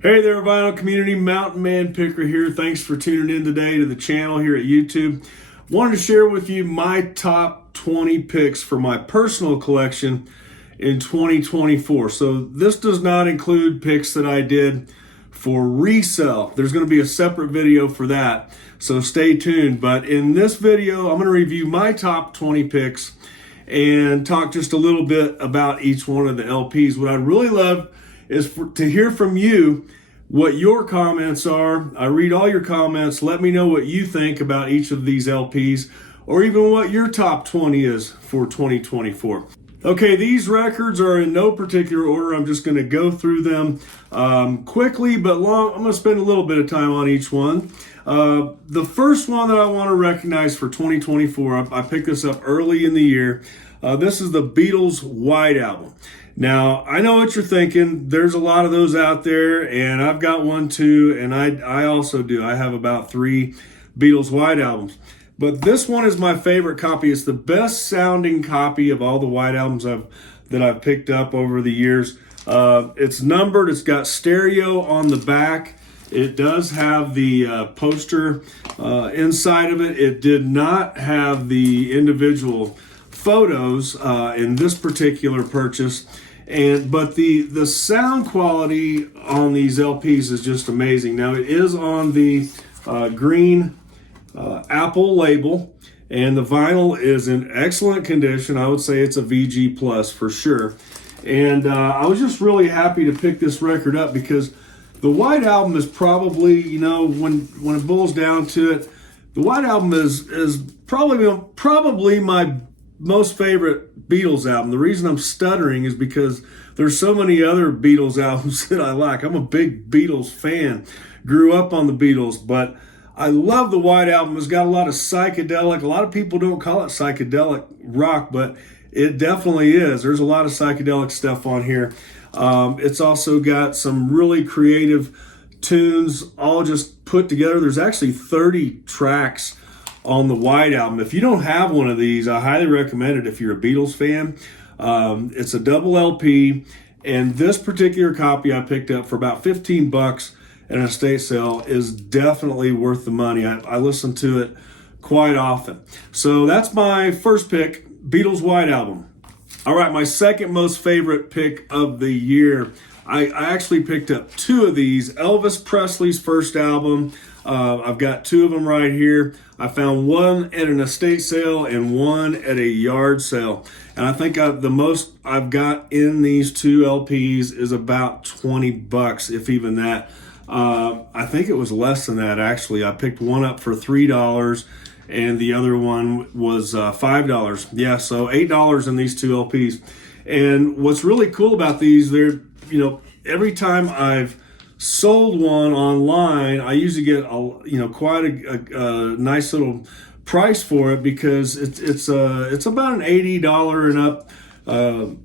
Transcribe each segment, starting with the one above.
Hey there, vinyl community. Mountain Man Picker here. Thanks for tuning in today to the channel here at YouTube. Wanted to share with you my top 20 picks for my personal collection in 2024. So this does not include picks that I did for resale. There's going to be a separate video for that, so stay tuned. But in this video, I'm going to review my top 20 picks and talk just a little bit about each one of the LPs. What I'd really love is to hear from you what your comments are. I read all your comments. Let me know what you think about each of these LPs, or even what your top 20 is for 2024. Okay, these records are in no particular order. I'm just going to go through them quickly but long. I'm going to spend a little bit of time on each one. The first one that I want to recognize for 2024, I picked this up early in the year. This is the Beatles White Album. Now, I know what you're thinking. There's a lot of those out there, and I've got one too, and I also do. I have about 3 Beatles White Albums. But this one is my favorite copy. It's the best sounding copy of all the White Albums that I've picked up over the years. It's numbered. It's got stereo on the back. It does have the poster inside of it. It did not have the individual photos in this particular purchase. But the sound quality on these LPs is just amazing. Now, it is on the green Apple label, and the vinyl is in excellent condition. I would say it's a VG Plus for sure. And I was just really happy to pick this record up because the White Album is probably, when it boils down to it, the White Album is probably my most favorite Beatles album. The reason I'm stuttering is because there's so many other Beatles albums that I like. I'm a big Beatles fan. Grew up on the Beatles, but I love the White Album. It's got a lot of psychedelic. A lot of people don't call it psychedelic rock, but it definitely is. There's a lot of psychedelic stuff on here. It's also got some really creative tunes all just put together. There's actually 30 tracks on the White Album. If you don't have one of these, I highly recommend it if you're a Beatles fan. It's a double LP, and this particular copy I picked up for about $15 at an estate sale is definitely worth the money. I listen to it quite often. So that's my first pick, Beatles White Album. All right, my second most favorite pick of the year. I actually picked up 2 of these. Elvis Presley's first album. I've got 2 of them right here. I found one at an estate sale and one at a yard sale. And I think the most I've got in these 2 LPs is about $20, if even that. I think it was less than that, actually. I picked one up for $3 and the other one was $5. Yeah, so $8 in these 2 LPs. And what's really cool about these, they're, every time I've sold one online, I usually get quite a nice little price for it because it's about an $80 and up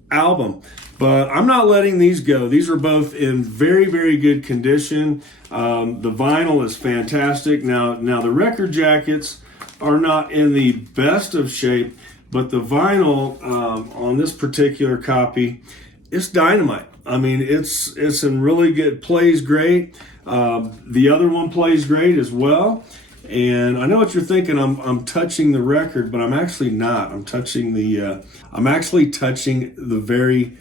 album. But I'm not letting these go. These are both in very, very good condition. The vinyl is fantastic. Now the record jackets are not in the best of shape, but the vinyl on this particular copy, it's dynamite. I mean, it's in really good, plays great. The other one plays great as well. And I know what you're thinking. I'm touching the record, but I'm actually not. I'm actually touching the very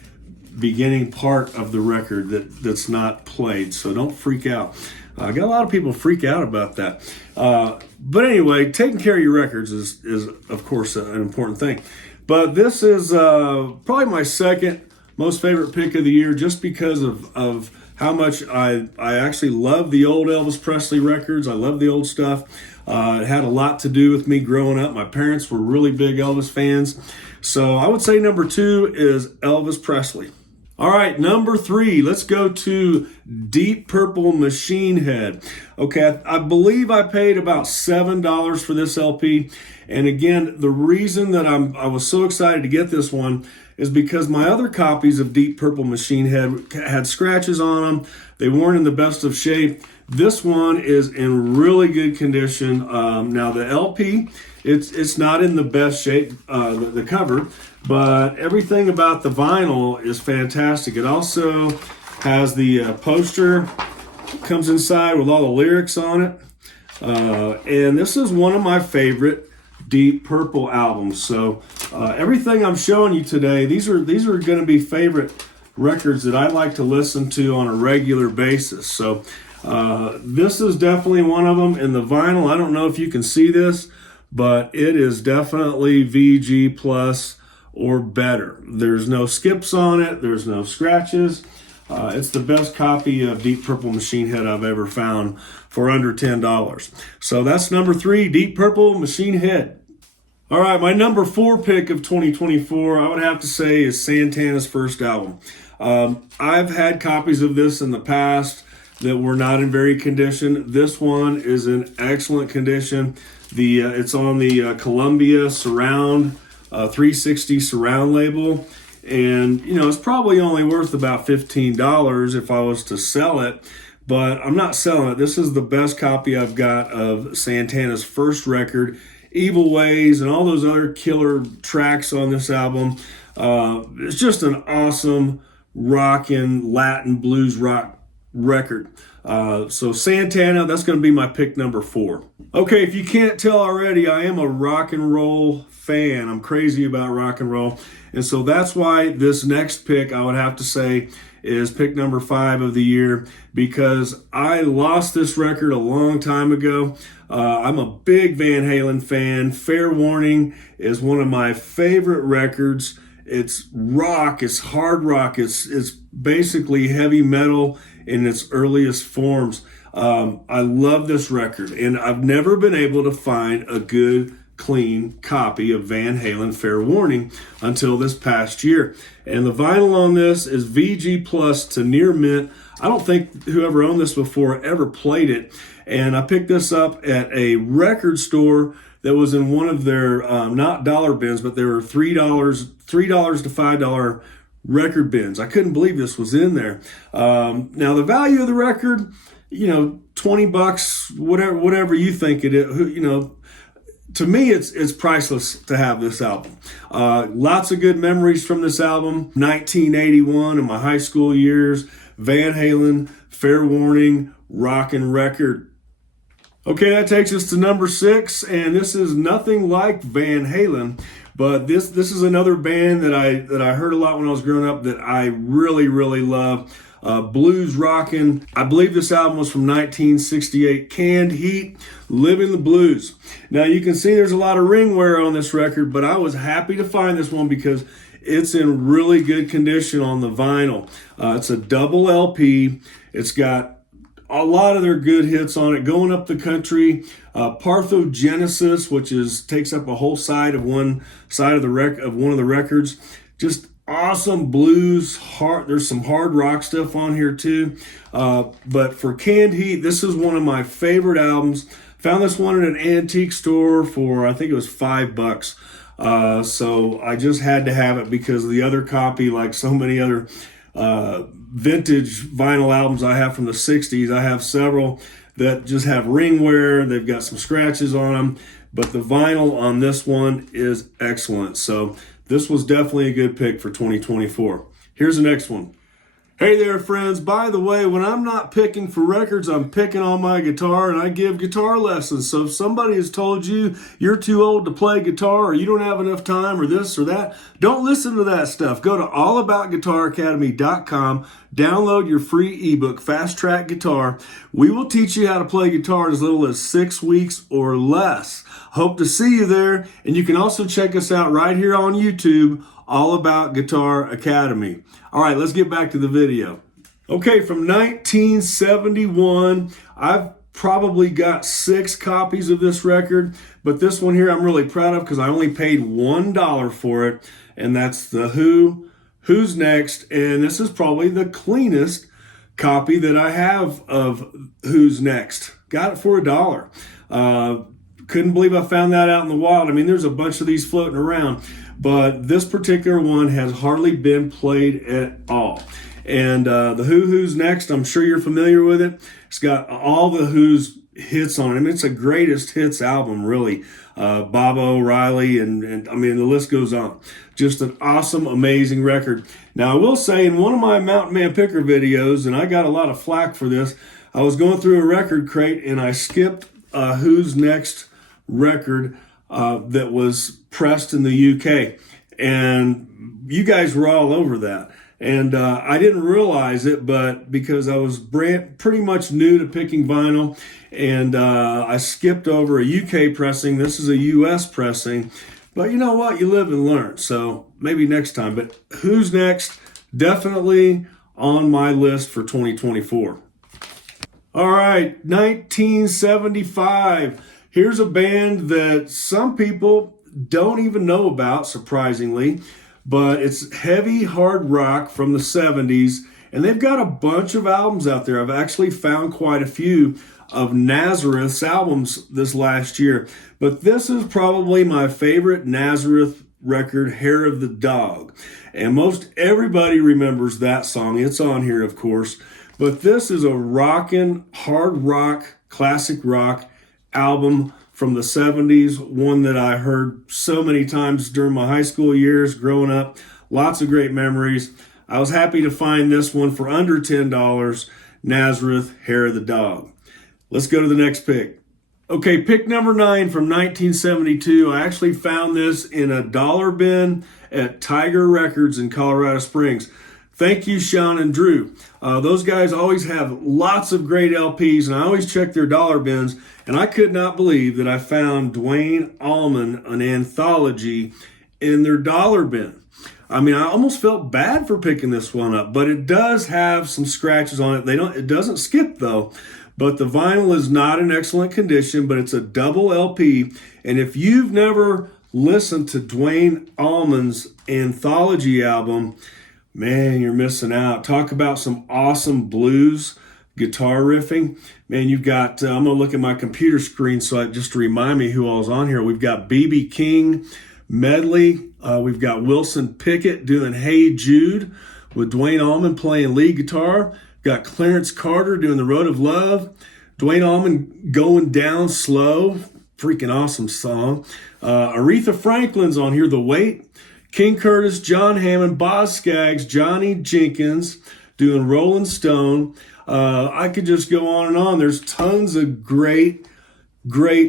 beginning part of the record that's not played. So don't freak out. I got a lot of people freak out about that. But anyway, taking care of your records is of course an important thing. But this is probably my second most favorite pick of the year, just because of how much I actually love the old Elvis Presley records. I love the old stuff. It had a lot to do with me growing up. My parents were really big Elvis fans. So I would say number 2 is Elvis Presley. All right, number 3, let's go to Deep Purple Machine Head. Okay, I believe I paid about $7 for this LP. And again, the reason that I was so excited to get this one is because my other copies of Deep Purple Machine Head had scratches on them. They weren't in the best of shape. This one is in really good condition. Now the LP, it's not in the best shape, the cover, but everything about the vinyl is fantastic. It also has the poster Comes inside with all the lyrics on it. And this is one of my favorite Deep Purple albums. So everything I'm showing you today, these are going to be favorite records that I like to listen to on a regular basis. So this is definitely one of them. And the vinyl, I don't know if you can see this, but it is definitely VG plus or better. There's no skips on it. There's no scratches. It's the best copy of Deep Purple Machine Head I've ever found for under $10. So that's number 3, Deep Purple Machine Head. All right, my number 4 pick of 2024, I would have to say, is Santana's first album. I've had copies of this in the past that were not in very condition. This one is in excellent condition. It's on the Columbia Surround 360 Surround label. And, you know, it's probably only worth about $15 if I was to sell it, but I'm not selling it. This is the best copy I've got of Santana's first record, Evil Ways, and all those other killer tracks on this album. It's just an awesome rockin' Latin blues rock record. So Santana, that's going to be my pick number 4. Okay, if you can't tell already, I am a rock and roll fan. I'm crazy about rock and roll. And so that's why this next pick, I would have to say, is pick number 5 of the year, because I lost this record a long time ago. I'm a big Van Halen fan. Fair Warning is one of my favorite records. It's rock, it's hard rock, it's basically heavy metal in its earliest forms. I love this record, and I've never been able to find a good, clean copy of Van Halen Fair Warning until this past year. And the vinyl on this is VG plus to near mint. I don't think whoever owned this before ever played it. And I picked this up at a record store that was in one of their, not dollar bins, but there were $3 to $5 record bins. I couldn't believe this was in there. Now the value of the record, you know, $20, whatever you think it is, you know, to me, it's priceless to have this album. Lots of good memories from this album. 1981 in my high school years, Van Halen, Fair Warning, rockin' record. Okay, that takes us to number 6, and this is nothing like Van Halen, but this is another band that I heard a lot when I was growing up that I really, really love. Blues rockin'. I believe this album was from 1968. Canned Heat, Living the Blues. Now you can see there's a lot of ring wear on this record, but I was happy to find this one because it's in really good condition on the vinyl. It's a double LP. It's got a lot of their good hits on it. Going Up the Country, Parthenogenesis, which takes up a whole side of one of the records. Just awesome blues, there's some hard rock stuff on here too. But for Canned Heat, this is one of my favorite albums. Found this one at an antique store for, I think it was $5. So I just had to have it because the other copy, like so many other vintage vinyl albums I have from the 60s, I have several that just have ring wear. They've got some scratches on them, but the vinyl on this one is excellent. So this was definitely a good pick for 2024. Here's the next one. Hey there, friends. By the way, when I'm not picking for records, I'm picking on my guitar, and I give guitar lessons. So if somebody has told you you're too old to play guitar, or you don't have enough time, or this or that, don't listen to that stuff. Go to allaboutguitaracademy.com, download your free ebook, Fast Track Guitar. We will teach you how to play guitar in as little as 6 weeks or less. Hope to see you there, and you can also check us out right here on YouTube, All About Guitar Academy. All right, let's get back to the video. Okay, from 1971, I've probably got 6 copies of this record, but this one here I'm really proud of because I only paid $1 for it, and that's the Who's Next, and this is probably the cleanest copy that I have of Who's Next. Got it for $1. Couldn't believe I found that out in the wild. I mean, there's a bunch of these floating around, but this particular one has hardly been played at all. And the Who's Next, I'm sure you're familiar with it. It's got all the Who's hits on it. I mean, it's a greatest hits album, really. Bob O'Reilly, and I mean, the list goes on. Just an awesome, amazing record. Now, I will say, in one of my Mountain Man Picker videos, and I got a lot of flack for this, I was going through a record crate and I skipped Who's Next record that was pressed in the UK. And you guys were all over that. And I didn't realize it, but because I was pretty much new to picking vinyl, and I skipped over a UK pressing. This is a US pressing. But you know what? You live and learn. So maybe next time. But Who's Next? Definitely on my list for 2024. All right, 1975. Here's a band that some people don't even know about, surprisingly, but it's heavy hard rock from the 70s, and they've got a bunch of albums out there. I've actually found quite a few of Nazareth's albums this last year, but this is probably my favorite Nazareth record, Hair of the Dog, and most everybody remembers that song. It's on here, of course, but this is a rockin' hard rock, classic rock album from the 70s, one that I heard so many times during my high school years growing up. Lots of great memories. I was happy to find this one for under $10, Nazareth, Hair of the Dog. Let's go to the next pick. Okay, pick number 9 from 1972. I actually found this in a dollar bin at Tiger Records in Colorado Springs. Thank you, Sean and Drew. Those guys always have lots of great LPs, and I always check their dollar bins, and I could not believe that I found Dwayne Almond, an anthology, in their dollar bin. I mean, I almost felt bad for picking this one up, but it does have some scratches on it. It doesn't skip, though, but the vinyl is not in excellent condition, but it's a double LP, and if you've never listened to Dwayne Almond's anthology album, man, you're missing out. Talk about some awesome blues guitar riffing. Man, you've got, I'm going to look at my computer screen just to remind me who all's on here. We've got B.B. King medley. We've got Wilson Pickett doing Hey Jude with Dwayne Almond playing lead guitar. We've got Clarence Carter doing The Road of Love. Dwayne Almond Going Down Slow. Freaking awesome song. Aretha Franklin's on here, The Wait. King Curtis, John Hammond, Boz Scaggs, Johnny Jenkins doing Rolling Stone. I could just go on and on. There's tons of great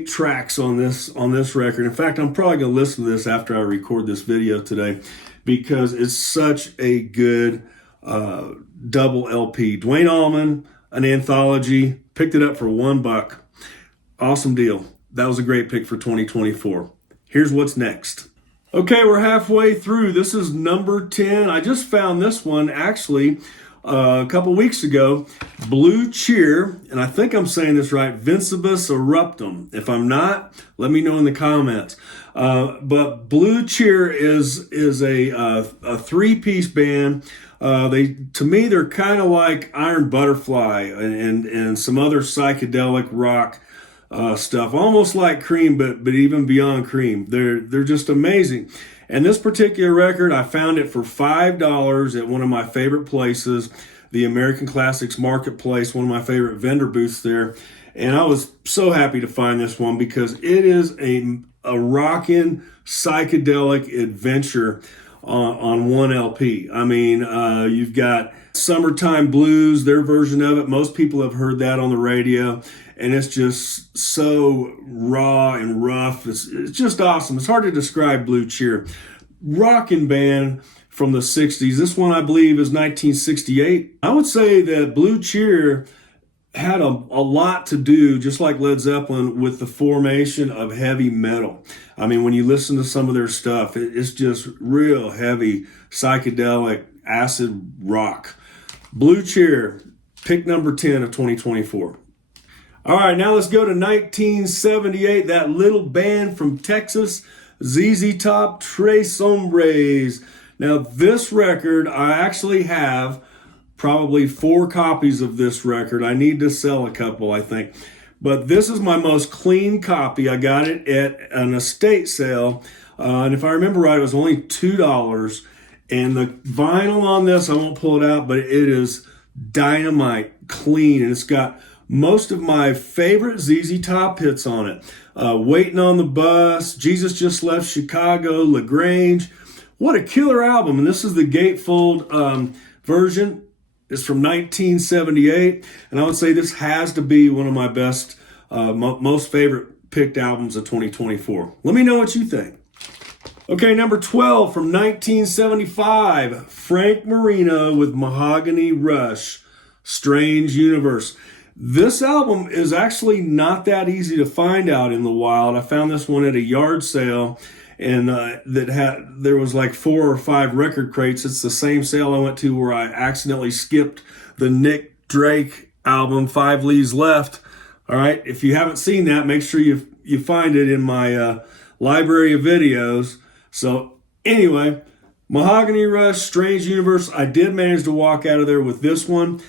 tracks on this record. In fact, I'm probably going to listen to this after I record this video today because it's such a good double LP. Dwayne Almond, an anthology, picked it up for $1. Awesome deal. That was a great pick for 2024. Here's what's next. Okay, we're halfway through. This is number 10. I just found this one actually a couple weeks ago. Blue Cheer, and I think I'm saying this right, Vincibus Eruptum. If I'm not, let me know in the comments. But Blue Cheer is a three-piece band. To me, they're kind of like Iron Butterfly and some other psychedelic rock stuff, almost like Cream, but even beyond Cream. They're just amazing. And this particular record, I found it for $5 at one of my favorite places, the American Classics Marketplace, one of my favorite vendor booths there. And I was so happy to find this one because it is a rockin' psychedelic adventure on one LP. I mean, you've got Summertime Blues, their version of it. Most people have heard that on the radio. And it's just so raw and rough. It's just awesome. It's hard to describe Blue Cheer. Rockin' band from the 60s. This one, I believe, is 1968. I would say that Blue Cheer had a lot to do, just like Led Zeppelin, with the formation of heavy metal. I mean, when you listen to some of their stuff, it's just real heavy, psychedelic, acid rock. Blue Cheer, pick number 10 of 2024. All right, now let's go to 1978, that little band from Texas, ZZ Top, Tres Hombres. Now, this record, I actually have probably 4 copies of this record. I need to sell a couple, I think. But this is my most clean copy. I got it at an estate sale. And if I remember right, it was only $2. And the vinyl on this, I won't pull it out, but it is dynamite clean. And it's got most of my favorite ZZ Top hits on it. Waiting on the Bus, Jesus Just Left Chicago, LaGrange. What a killer album. And this is the gatefold version. It's from 1978. And I would say this has to be one of my best, most favorite picked albums of 2024. Let me know what you think. Okay, number 12 from 1975, Frank Marino with Mahogany Rush, Strange Universe. This album is actually not that easy to find out in the wild. I found this one at a yard sale, and there was like 4 or 5 record crates. It's the same sale I went to where I accidentally skipped the Nick Drake album, 5 Leaves Left. All right, if you haven't seen that, make sure you find it in my library of videos. So anyway, Mahogany Rush, Strange Universe. I did manage to walk out of there with this one.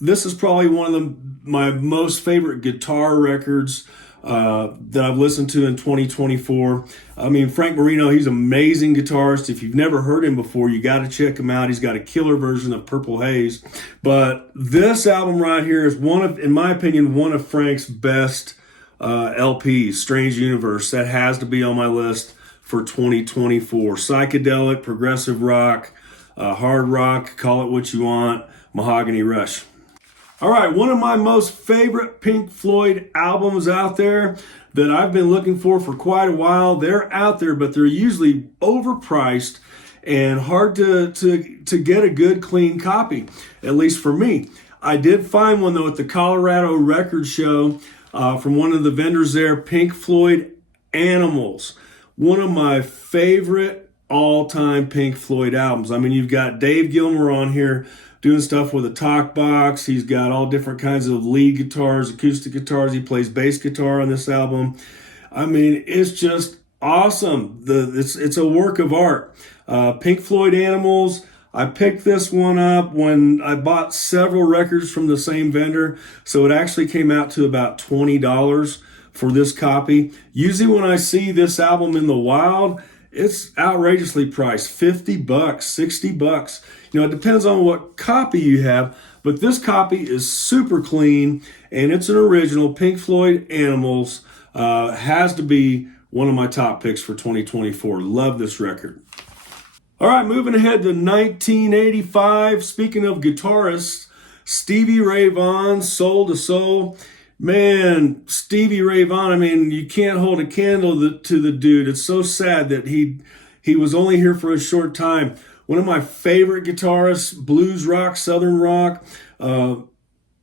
This is probably one of my most favorite guitar records that I've listened to in 2024. I mean, Frank Marino, he's an amazing guitarist. If you've never heard him before, you got to check him out. He's got a killer version of Purple Haze. But this album right here is in my opinion, one of Frank's best LPs, Strange Universe. That has to be on my list for 2024. Psychedelic, progressive rock, hard rock, call it what you want, Mahogany Rush. All right, one of my most favorite Pink Floyd albums out there that I've been looking for quite a while. They're out there, but they're usually overpriced and hard to get a good, clean copy, at least for me. I did find one, though, at the Colorado Record Show from one of the vendors there, Pink Floyd Animals. One of my favorite all-time Pink Floyd albums. I mean, you've got Dave Gilmour on here doing stuff with a talk box. He's got all different kinds of lead guitars, acoustic guitars. He plays bass guitar on this album. I mean, it's just awesome. It's a work of art. Pink Floyd Animals. I picked this one up when I bought several records from the same vendor, so it actually came out to about $20 for this copy. Usually when I see this album in the wild, it's outrageously priced, $50, $60. You know, it depends on what copy you have, but this copy is super clean, and it's an original Pink Floyd Animals. Has to be one of my top picks for 2024. Love this record. All right, moving ahead to 1985. Speaking of guitarists, Stevie Ray Vaughan, Soul to Soul. Man, Stevie Ray Vaughan, I mean, you can't hold a candle to the dude. It's so sad that he was only here for a short time. One of my favorite guitarists, blues rock, southern rock.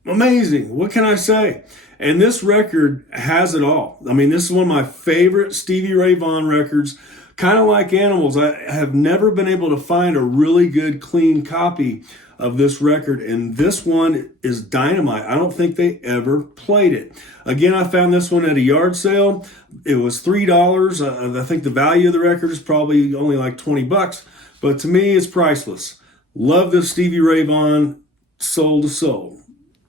Amazing. What can I say? And this record has it all. I mean, this is one of my favorite Stevie Ray Vaughan records. Kind of like Animals, I have never been able to find a really good, clean copy of this record, and this one is dynamite. I don't think they ever played it. Again, I found this one at a yard sale. It was $3. I think the value of the record is probably only like $20, but to me, it's priceless. Love this Stevie Ray Vaughan, Soul to Soul.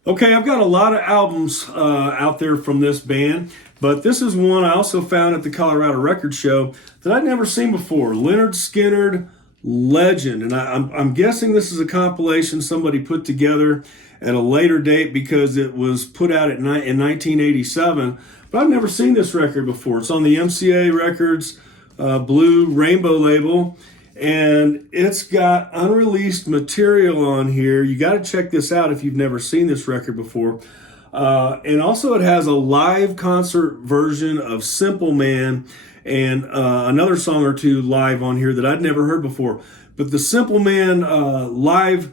Okay, I've got a lot of albums out there from this band, but this is one I also found at the Colorado Record Show that I'd never seen before. Leonard Skinner, Legend. And I'm guessing this is a compilation somebody put together at a later date because it was put out in 1987. But I've never seen this record before. It's on the MCA Records Blue Rainbow label. And it's got unreleased material on here. You got to check this out if you've never seen this record before. And also it has a live concert version of Simple Man and another song or two live on here that I'd never heard before. But the Simple Man live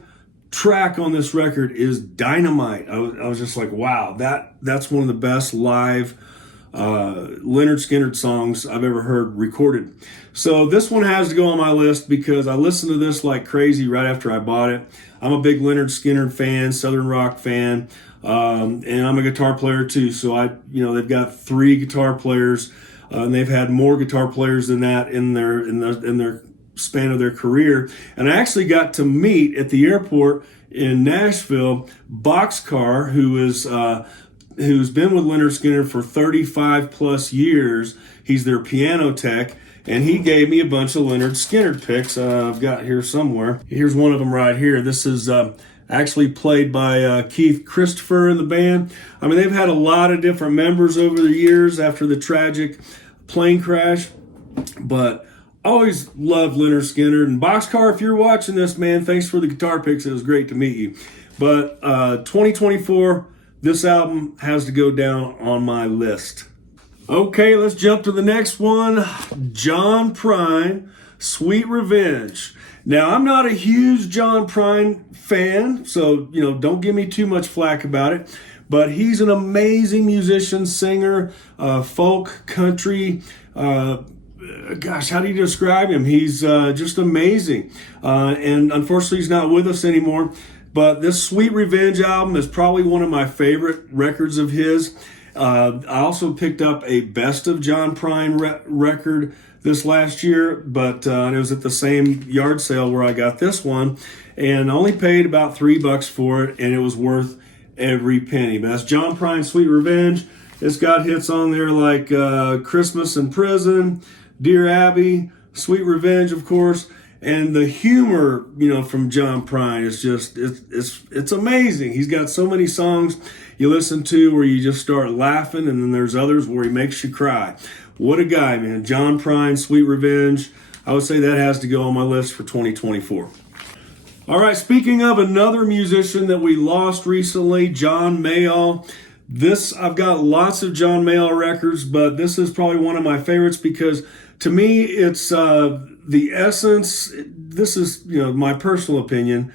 track on this record is dynamite. I was just like, wow, that's one of the best live Leonard Skinner songs I've ever heard recorded. So this one has to go on my list because I listened to this like crazy right after I bought it. I'm a big Leonard Skinner fan, Southern rock fan, and I'm a guitar player too. So they've got 3 guitar players, and they've had more guitar players than that in their span of their career. And I actually got to meet at the airport in Nashville Boxcar, who's been with Leonard Skinner for 35 plus years. He's their piano tech, and he gave me a bunch of Leonard Skinner picks. I've got here somewhere. Here's one of them right here. This is actually played by Keith Christopher in the band. I mean, they've had a lot of different members over the years after the tragic plane crash, but always loved Leonard Skinner. And Boxcar, if you're watching this, man, thanks for the guitar picks. It was great to meet you. But 2024, this album has to go down on my list. Okay, let's jump to the next one. John Prine, Sweet Revenge. Now, I'm not a huge John Prine fan, so, don't give me too much flack about it. But he's an amazing musician, singer, folk, country. Gosh, how do you describe him? He's just amazing. And unfortunately, he's not with us anymore. But this Sweet Revenge album is probably one of my favorite records of his. I also picked up a Best of John Prine record this last year, but it was at the same yard sale where I got this one, and I only paid about $3 for it, and it was worth every penny. But that's John Prine, Sweet Revenge. It's got hits on there like Christmas in Prison, Dear Abby, Sweet Revenge, of course, and the humor, from John Prine is just it's amazing. He's got so many songs you listen to where you just start laughing, and then there's others where he makes you cry. What a guy, man. John Prine, Sweet Revenge. I would say that has to go on my list for 2024. All right, speaking of another musician that we lost recently, John Mayo. I've got lots of John Mayo records, but this is probably one of my favorites because to me, it's the essence. This is, my personal opinion.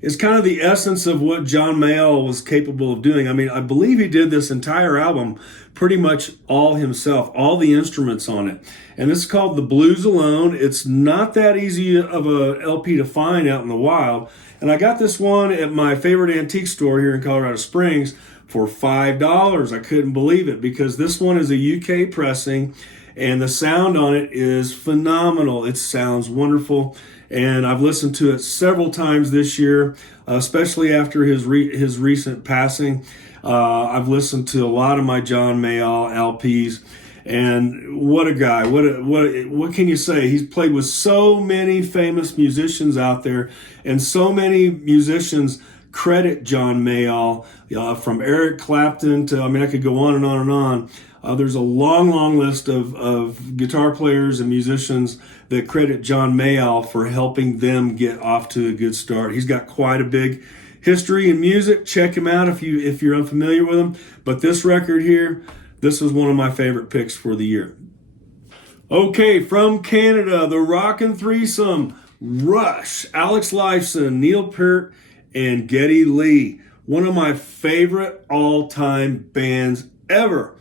It's kind of the essence of what John Mayo was capable of doing. I mean, I believe he did this entire album pretty much all himself, all the instruments on it. And this is called The Blues Alone. It's not that easy of a LP to find out in the wild. And I got this one at my favorite antique store here in Colorado Springs for $5. I couldn't believe it because this one is a UK pressing and the sound on it is phenomenal. It sounds wonderful. And I've listened to it several times this year, especially after his recent passing. I've listened to a lot of my John Mayo LPs, and what a guy! What can you say? He's played with so many famous musicians out there, and so many musicians credit John Mayo, from Eric Clapton to, I could go on and on and on. There's a long list of guitar players and musicians that credit John Mayo for helping them get off to a good start. He's got quite a big history in music. Check him out if you're unfamiliar with him. But this record here, this was one of my favorite picks for the year. Okay, from Canada, the Rockin' Threesome, Rush, Alex Lifeson, Neil Peart, and Geddy Lee. One of my favorite all-time bands ever.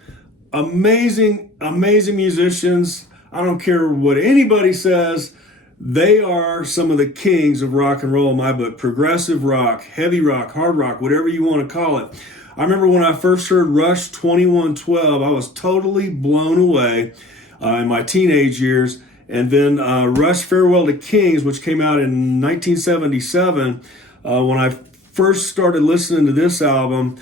Amazing musicians. I don't care what anybody says. They are some of the kings of rock and roll in my book. Progressive rock, heavy rock, hard rock, whatever you want to call it. I remember when I first heard Rush 2112, I was totally blown away in my teenage years. And then Rush Farewell to Kings, which came out in 1977, when I first started listening to this album,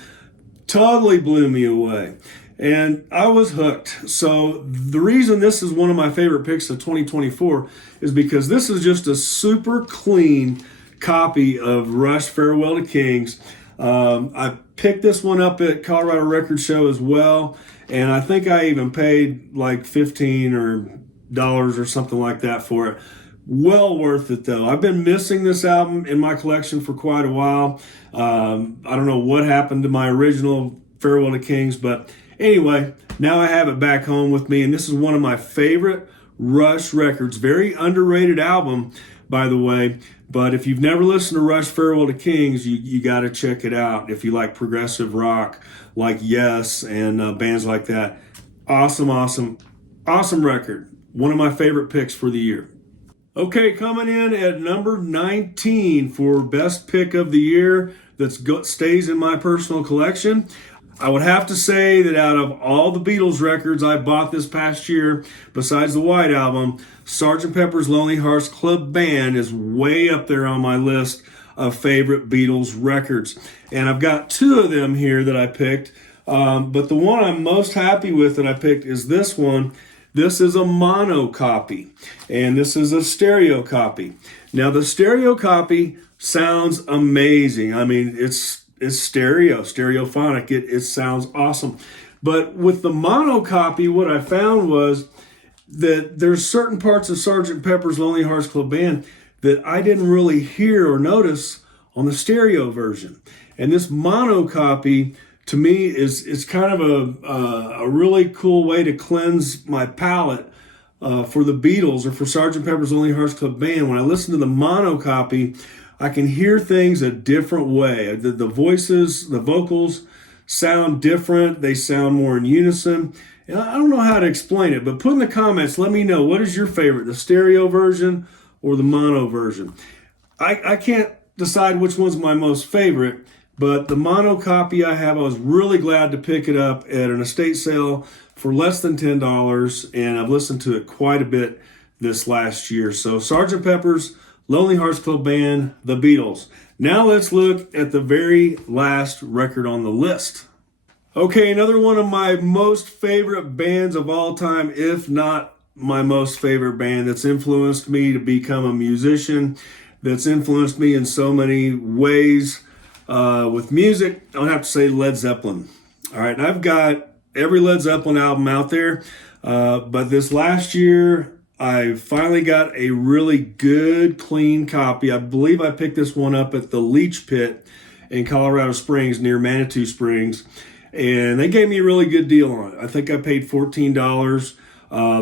totally blew me away. And I was hooked. So the reason this is one of my favorite picks of 2024 is because this is just a super clean copy of Rush Farewell to Kings. I picked this one up at Colorado Record Show as well. And I think I even paid like $15 or something like that for it. Well worth it though. I've been missing this album in my collection for quite a while. I don't know what happened to my original Farewell to Kings, but anyway, now I have it back home with me, and this is one of my favorite Rush records. Very underrated album, by the way, but if you've never listened to Rush Farewell to Kings, you got to check it out if you like progressive rock, like Yes and bands like that. Awesome record. One of my favorite picks for the year. Okay, coming in at number 19 for best pick of the year that stays in my personal collection. I would have to say that out of all the Beatles records I bought this past year, besides the White Album, Sgt Pepper's Lonely Hearts Club Band is way up there on my list of favorite Beatles records. And I've got two of them here that I picked, but the one I'm most happy with that I picked is this one. This is a mono copy, and this is a stereo copy. Now, the stereo copy sounds amazing. I mean, it's stereophonic. It sounds awesome. But with the mono copy, what I found was that there's certain parts of Sgt. Pepper's Lonely Hearts Club Band that I didn't really hear or notice on the stereo version. And this mono copy, to me, is kind of a really cool way to cleanse my palate for the Beatles or for Sgt. Pepper's Lonely Hearts Club Band. When I listen to the mono copy, I can hear things a different way. The voices, the vocals sound different. They sound more in unison. And I don't know how to explain it, but put in the comments, let me know, what is your favorite, the stereo version or the mono version? I can't decide which one's my most favorite, but the mono copy I have, I was really glad to pick it up at an estate sale for less than $10, and I've listened to it quite a bit this last year. So Sgt. Pepper's Lonely Hearts Club Band, The Beatles. Now let's look at the very last record on the list. Okay, another one of my most favorite bands of all time, if not my most favorite band, that's influenced me to become a musician, that's influenced me in so many ways with music. I don't have to say Led Zeppelin. All right, and I've got every Led Zeppelin album out there, but this last year, I finally got a really good, clean copy. I believe I picked this one up at the Leech Pit in Colorado Springs near Manitou Springs, and they gave me a really good deal on it. I think I paid $14.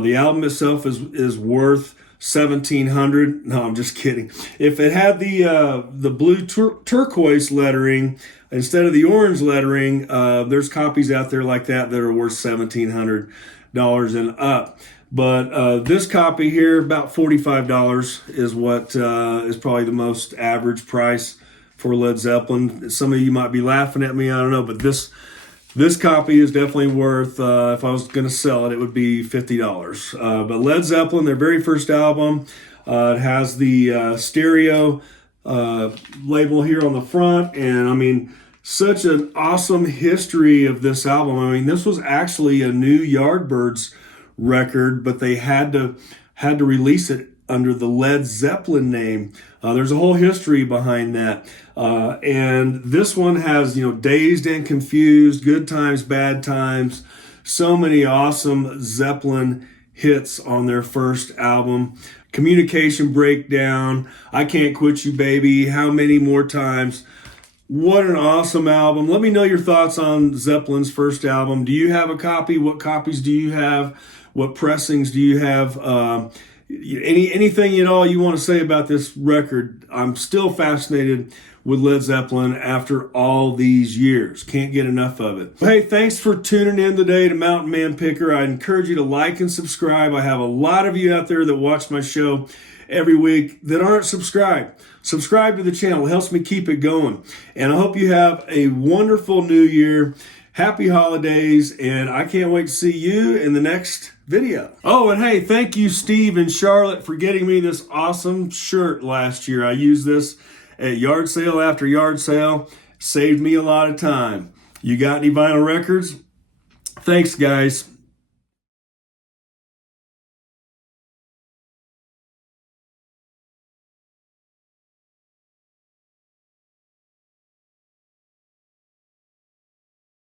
The album itself is worth $1,700. No, I'm just kidding. If it had the blue turquoise lettering instead of the orange lettering, there's copies out there like that are worth $1,700 and up. But this copy here, about $45, is what is probably the most average price for Led Zeppelin. Some of you might be laughing at me, I don't know, but this copy is definitely worth, if I was going to sell it, it would be $50. But Led Zeppelin, their very first album, it has the stereo label here on the front, and I mean, such an awesome history of this album. I mean, this was actually a new Yardbirds record, but they had to release it under the Led Zeppelin name. There's a whole history behind that. And this one has, Dazed and Confused, Good Times, Bad Times, so many awesome Zeppelin hits on their first album. Communication Breakdown, I Can't Quit You Baby, How Many More Times. What an awesome album. Let me know your thoughts on Zeppelin's first album. Do you have a copy? What copies do you have? What pressings do you have? Anything at all you want to say about this record? I'm still fascinated with Led Zeppelin after all these years. Can't get enough of it. Hey, thanks for tuning in today to Mountain Man Picker. I encourage you to like and subscribe. I have a lot of you out there that watch my show every week that aren't subscribed. Subscribe to the channel. It helps me keep it going. And I hope you have a wonderful new year. Happy holidays, and I can't wait to see you in the next video. Oh, and hey, thank you, Steve and Charlotte, for getting me this awesome shirt last year. I used this at yard sale after yard sale. Saved me a lot of time. You got any vinyl records? Thanks, guys.